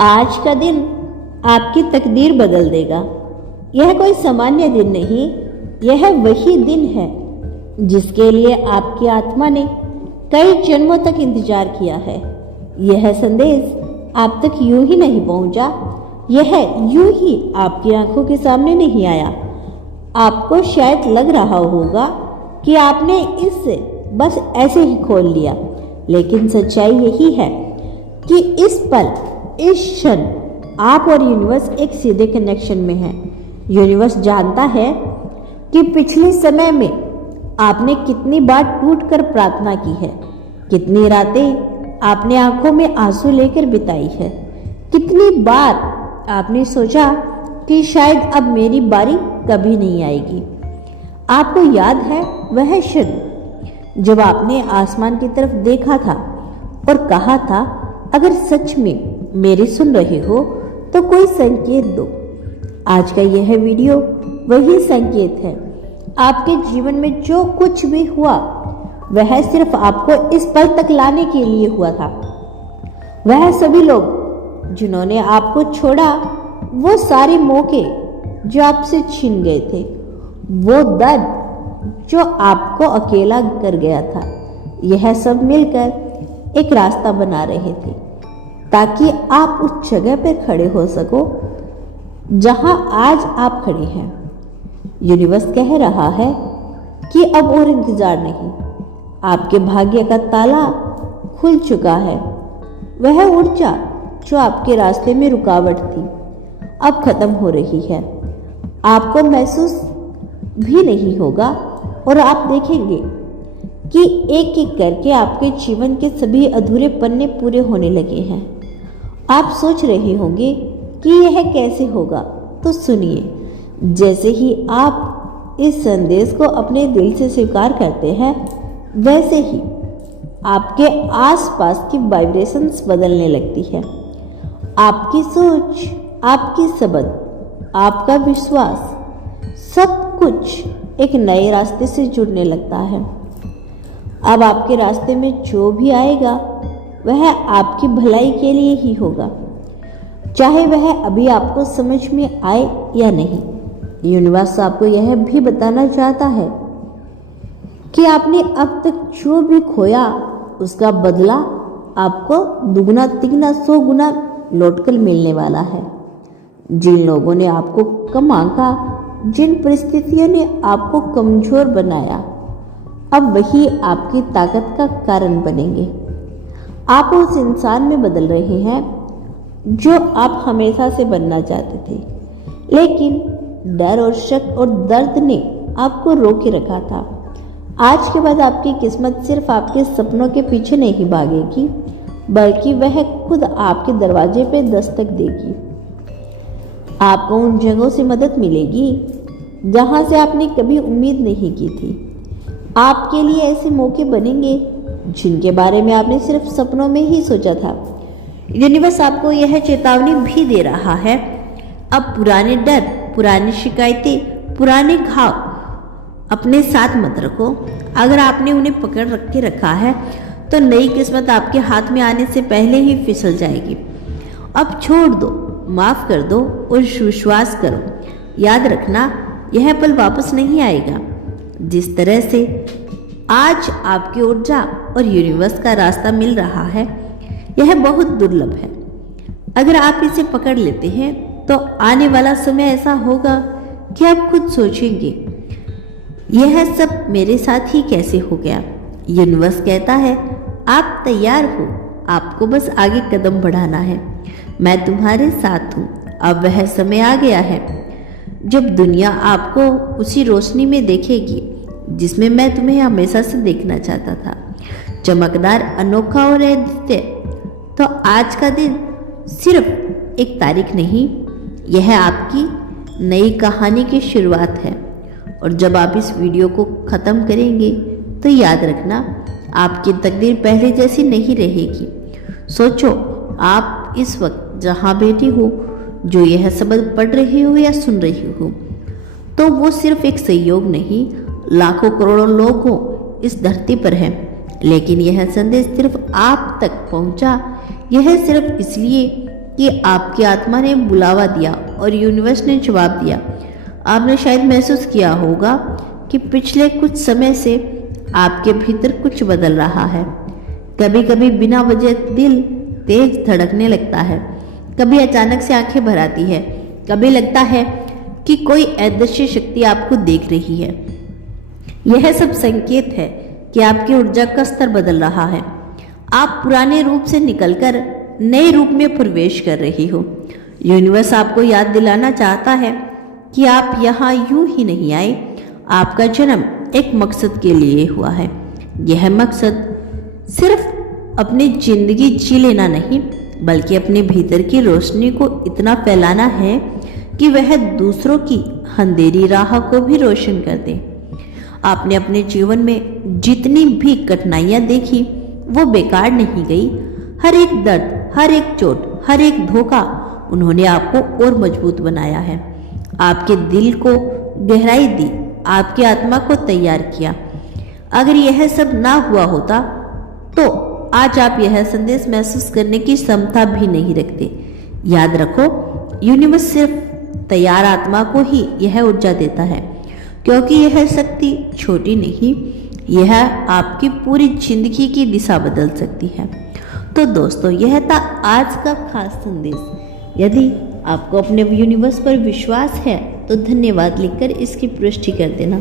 आज का दिन आपकी तकदीर बदल देगा। यह कोई सामान्य दिन नहीं, यह वही दिन है जिसके लिए आपकी आत्मा ने कई जन्मों तक इंतजार किया है। यह संदेश आप तक यूं ही नहीं पहुंचा, यह यूं ही आपकी आंखों के सामने नहीं आया। आपको शायद लग रहा होगा कि आपने इसे बस ऐसे ही खोल लिया, लेकिन सच्चाई यही है कि इस पल, इस क्षण आप और यूनिवर्स एक सीधे कनेक्शन में हैं। यूनिवर्स जानता है कि पिछले समय में आपने कितनी बार टूटकर प्रार्थना की है, कितनी रातें आपने आंखों में आंसू लेकर बिताई है, कितनी बार आपने सोचा कि शायद अब मेरी बारी कभी नहीं आएगी। आपको याद है वह क्षण जब आपने आसमान की तरफ देखा था और कहा था, अगर सच में मेरी सुन रहे हो तो कोई संकेत दो। आज का यह वीडियो वही संकेत है। आपके जीवन में जो कुछ भी हुआ वह सिर्फ आपको इस पल तक लाने के लिए हुआ था। वह सभी लोग जिन्होंने आपको छोड़ा, वो सारे मौके जो आपसे छीन गए थे, वो दर्द जो आपको अकेला कर गया था, यह सब मिलकर एक रास्ता बना रहे थे ताकि आप उस जगह पर खड़े हो सको जहां आज आप खड़े हैं। यूनिवर्स कह रहा है कि अब और इंतजार नहीं, आपके भाग्य का ताला खुल चुका है। वह ऊर्जा जो आपके रास्ते में रुकावट थी अब खत्म हो रही है। आपको महसूस भी नहीं होगा और आप देखेंगे कि एक एक करके आपके जीवन के सभी अधूरे पन्ने पूरे होने लगे हैं। आप सोच रहे होंगे कि यह कैसे होगा, तो सुनिए। जैसे ही आप इस संदेश को अपने दिल से स्वीकार करते हैं, वैसे ही आपके आसपास की वाइब्रेशंस बदलने लगती है। आपकी सोच, आपकी समझ, आपका विश्वास, सब कुछ एक नए रास्ते से जुड़ने लगता है। अब आपके रास्ते में जो भी आएगा वह आपकी भलाई के लिए ही होगा, चाहे वह अभी आपको समझ में आए या नहीं। यूनिवर्स आपको यह भी बताना चाहता है कि आपने अब तक जो भी खोया उसका बदला आपको दुगना तिगना 100 गुना लौटकर मिलने वाला है। जिन लोगों ने आपको कम आंका, जिन परिस्थितियों ने आपको कमजोर बनाया, अब वही आपकी ताकत का कारण बनेंगे। आप उस इंसान में बदल रहे हैं जो आप हमेशा से बनना चाहते थे, लेकिन डर और शक और दर्द ने आपको रोके रखा था। आज के बाद आपकी किस्मत सिर्फ आपके सपनों के पीछे नहीं भागेगी, बल्कि वह खुद आपके दरवाजे पे दस्तक देगी। आपको उन जगहों से मदद मिलेगी जहां से आपने कभी उम्मीद नहीं की थी। आपके लिए ऐसे मौके बनेंगे जिनके बारे में आपने सिर्फ सपनों में ही सोचा था। यूनिवर्स आपको यह चेतावनी भी दे रहा है, अब पुराने डर, पुरानी शिकायतें, पुराने घाव अपने साथ मत रखो। अगर आपने उन्हें पकड़ के रखा है तो नई किस्मत आपके हाथ में आने से पहले ही फिसल जाएगी। अब छोड़ दो, माफ कर दो और विश्वास करो। याद रखना, यह पल वापस नहीं आएगा। जिस तरह से आज आपकी ऊर्जा और यूनिवर्स का रास्ता मिल रहा है, यह बहुत दुर्लभ है। अगर आप इसे पकड़ लेते हैं तो आने वाला समय ऐसा होगा कि आप खुद सोचेंगे, यह सब मेरे साथ ही कैसे हो गया। यूनिवर्स कहता है, आप तैयार हो, आपको बस आगे कदम बढ़ाना है। मैं तुम्हारे साथ हूँ। अब वह समय आ गया है जब दुनिया आपको उसी रोशनी में देखेगी जिसमें मैं तुम्हें हमेशा से देखना चाहता था, चमकदार, अनोखा और अद्वितीय। तो आज का दिन सिर्फ एक तारीख नहीं, यह आपकी नई कहानी की शुरुआत है। और जब आप इस वीडियो को ख़त्म करेंगे तो याद रखना, आपकी तकदीर पहले जैसी नहीं रहेगी। सोचो, आप इस वक्त जहाँ बैठी हो, जो यह सबक पढ़ रही हो या सुन रही हो, तो वो सिर्फ एक सहयोग नहीं, लाखों करोड़ों लोग हो इस धरती पर हैं, लेकिन यह संदेश सिर्फ आप तक पहुंचा, यह सिर्फ इसलिए कि आपकी आत्मा ने बुलावा दिया और यूनिवर्स ने जवाब दिया। आपने शायद महसूस किया होगा कि पिछले कुछ समय से आपके भीतर कुछ बदल रहा है। कभी कभी बिना वजह दिल तेज धड़कने लगता है, कभी अचानक से आंखें भर आती है, कभी लगता है कि कोई अदृश्य शक्ति आपको देख रही है। यह सब संकेत है कि आपकी ऊर्जा का स्तर बदल रहा है। आप पुराने रूप से निकलकर नए रूप में प्रवेश कर रही हो। यूनिवर्स आपको याद दिलाना चाहता है कि आप यहाँ यूं ही नहीं आए। आपका जन्म एक मकसद के लिए हुआ है। यह मकसद सिर्फ अपनी जिंदगी जी लेना नहीं, बल्कि अपने भीतर की रोशनी को इतना फैलाना है कि वह दूसरों की अंधेरी राह को भी रोशन कर दे। आपने अपने जीवन में जितनी भी कठिनाइयां देखी वो बेकार नहीं गई। हर एक दर्द, हर एक चोट, हर एक धोखा उन्होंने आपको और मजबूत बनाया है। आपके दिल को गहराई दी, आपकी आत्मा को तैयार किया। अगर यह सब ना हुआ होता तो आज आप यह संदेश महसूस करने की क्षमता भी नहीं रखते। याद रखो, यूनिवर्स सिर्फ तैयार आत्मा को ही यह ऊर्जा देता है, क्योंकि यह शक्ति छोटी नहीं, यह आपकी पूरी जिंदगी की दिशा बदल सकती है। तो दोस्तों, यह था आज का खास संदेश। यदि आपको अपने यूनिवर्स पर विश्वास है तो धन्यवाद लिखकर इसकी पुष्टि कर देना।